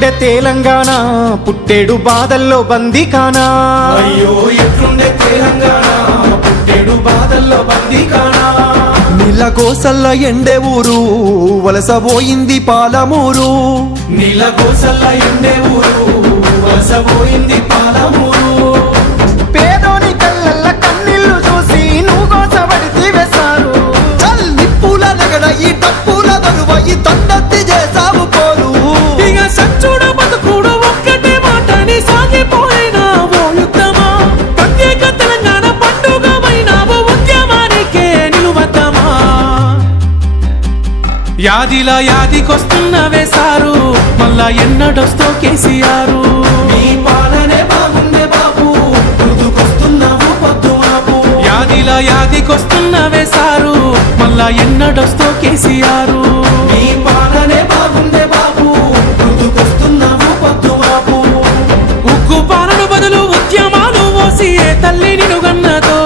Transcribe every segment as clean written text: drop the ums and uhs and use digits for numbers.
ఎట్లుండే తెలంగాణ పుట్టేడు బాధల్లో బందీకానా అయ్యో ఎట్లుండే తెలంగాణ పుట్టేడు బాధల్లో బందీకానా నీళ్ళ కోసల్ల ఎండే ఊరు వలసపోయింది పాలమూరు నీళ్ళ కోసల్ల ఎండే ఊరు వలసపోయింది పాలమూరు పేదోని కళ్ళల్ల కన్నీళ్లు చూసి నువ్వు గోసపడితే వేశారు చల్ నిప్పుల నగడ ఈ డప్పుల దరువ ఈ తండత్తి చేసావు పోరు ఇక సచ్చుడ బతుకుడు ఒక్కటే మాటని సాగిపోయినా ఓ యుద్ధమా ప్రత్యేక తెలంగాణ పండుగ వైనావో ఉద్యమానికే నిలువద్దమా యాదిలా యాదికొస్తున్నవే సారు మళ్ళా ఎన్నడొస్తో కేసీఆర్ నీ పాలనే బాగుండే బాబు గుర్తుకొస్తున్నావు పొద్దు మాపు యాదిలా యాదికొస్తున్నవే సారు మళ్ళా ఎన్నడొస్తో కేసీఆర్ నీ పాలనే బాగుండే బాబు గుర్తుకొస్తున్నావు పొద్దు మాపు ఉగ్గు పాలన బదులు ఉద్యమాలు ఓసి ఏ తల్లి నిన్ను గన్నదో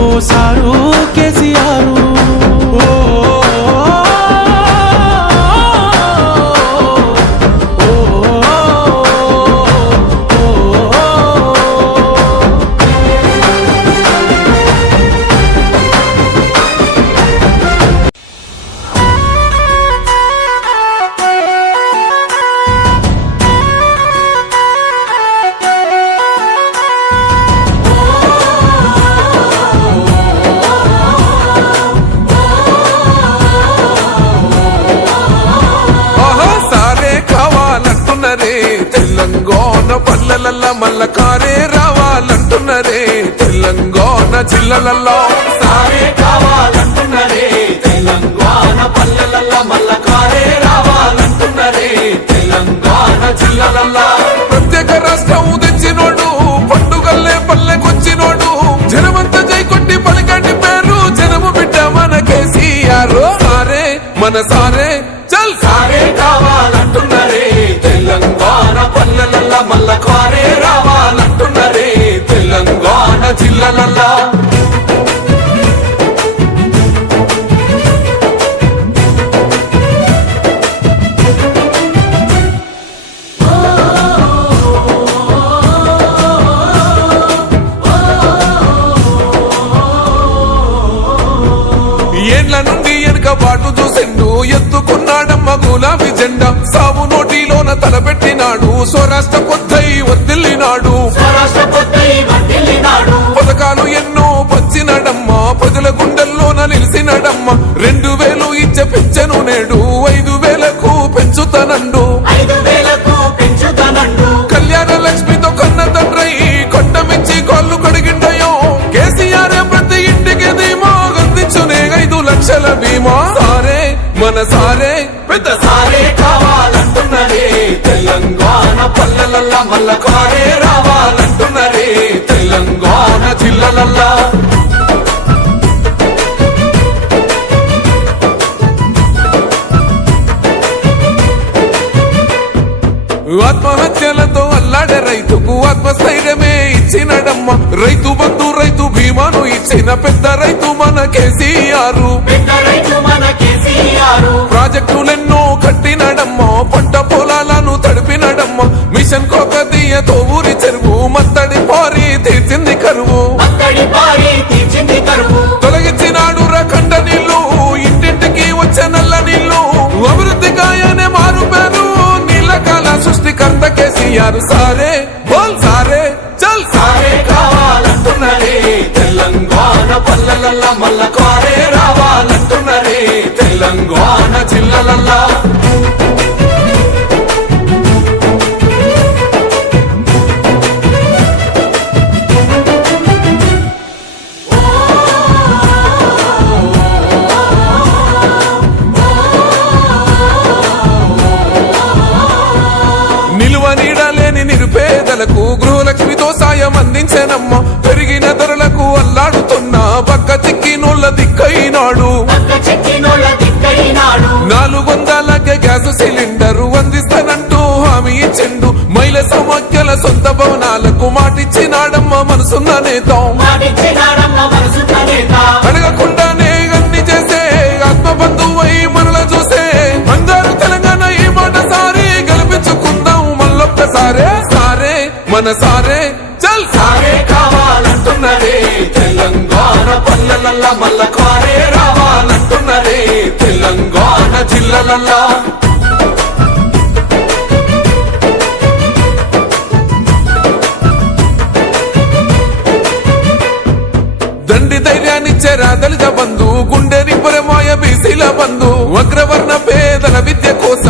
ఓ సారు కేసీఆర్ తెలంగాణ పల్లెలల్ల మల్ల కారే రావాలంటున్నరే తెలంగాణ జిల్లలల్లో సారే కావాలంటున్నరే తెలంగాణ పల్లెలల్ల మల్ల కారే రావాలంటున్నరే తెలంగాణ జిల్లలల్లా ప్రత్యేక రాష్ట్రం తెచ్చినోడు పండుగల్లే పల్లెకొచ్చినోడు జనమంతా జై కొట్టి పలికటి పేరు జనము బిడ్డ మన కేసీఆర్ సారే మన సారే చల్ సారే కావాలంటున్నరే తెలంగాణ పల్లెలల్ల మల్ల కారే రావాలంటున్నరే తెలంగాణ జిల్లలల్లా ఏండ్ల నుండి వెనుక బాటు చూసిండు ఎత్తుకున్నాడమ్మ గులాబీ జెండా సావు నోటిలోన తలపెట్టినాడు స్వరాష్ట్ర పొద్దై వర్దిల్లినాడు పథకాలు ఎన్నో పంచినాడమ్మ ప్రజల గుండెల్లోన నిలిచినాడమ్మ 2000 ఇచ్చే పెంచెను నేడు 5000కు పెంచుతానండు కళ్యాణ లక్ష్మితో కన్న తండ్రై కొట్టమిచ్చి కాళ్ళు కడిగిండయో కేసీఆర్ ప్రతి ఇంటికి ధీమా అందించునే 5 లక్షల బీమా సారే మన సారే పెద్ద సారే కావాలంటున్నరే తెలంగాణ పల్లెలల్ల మల్ల కారే రావాలంటున్నరే తెలంగాణ జిల్లలల్లా ఆత్మహత్యలతో అల్లాడే రైతుకు ఆత్మస్థైర్యమే ఇచ్చినడమ్మ రైతు బంధు రైతు బీమాను ఇచ్చిన పెద్ద రైతు మన కేసీఆర్ ప్రాజెక్టులెన్నో కట్టినడమ్మ పంట పొలాలను తడిపినడమ్మ మిషన్ కోకతీయతో ఊరి చెరువు మత్తడి పారి తీర్చింది కరువు తొలగించినాడు రకండ నీళ్లు ఇంటింటికి వచ్చే నల్ల నీళ్లు అభివృద్ధి గాయనే మారు పేరు నీళ్ళకాల సృష్టికర్త కేసీఆర్ సారే బోల్ సారే చల్ సారే కావాలంటున్నరే తెలంగాణ పల్లెలల్ల మల్ల కారే రావాలంటున్నరే తెలంగాణ జిల్లలల్లా నిలువ నీడలేని నిరుపేదలకు గృహలక్ష్మితో సాయం అందించనమ్మ పెరిగిన ధరలకు అల్లాడుతున్న పక్క చిక్కినోళ్ళ దిక్కైనాడు 400 గ్యాస్ సిలిండర్ అందిస్తానంటూ హామీ ఇచ్చిండు మహిళ సమాఖ్యల సొంత భవనాలకు మాటిచ్చినాడమ్మ మనసున్న నేత అడగకుండానే అన్ని చేసే ఆత్మ బంధువై మనల చూసే అందరూ తెలంగాణ ఈ మాట సారి గెలిపించుకుందాం మన సారే చల్ సారే కావాలంటున్నరే తెలంగాణ పల్లెలల్లా మల్ల కారే రావాలంటున్నరే తెలంగాణ జిల్లలల్లా దండి ధైర్యాన్నిచ్చారా దళిత బంధు గుండె నిబ్బరమాయ బీసీల బంధు అగ్రవర్ణ పేదల విద్య కోసం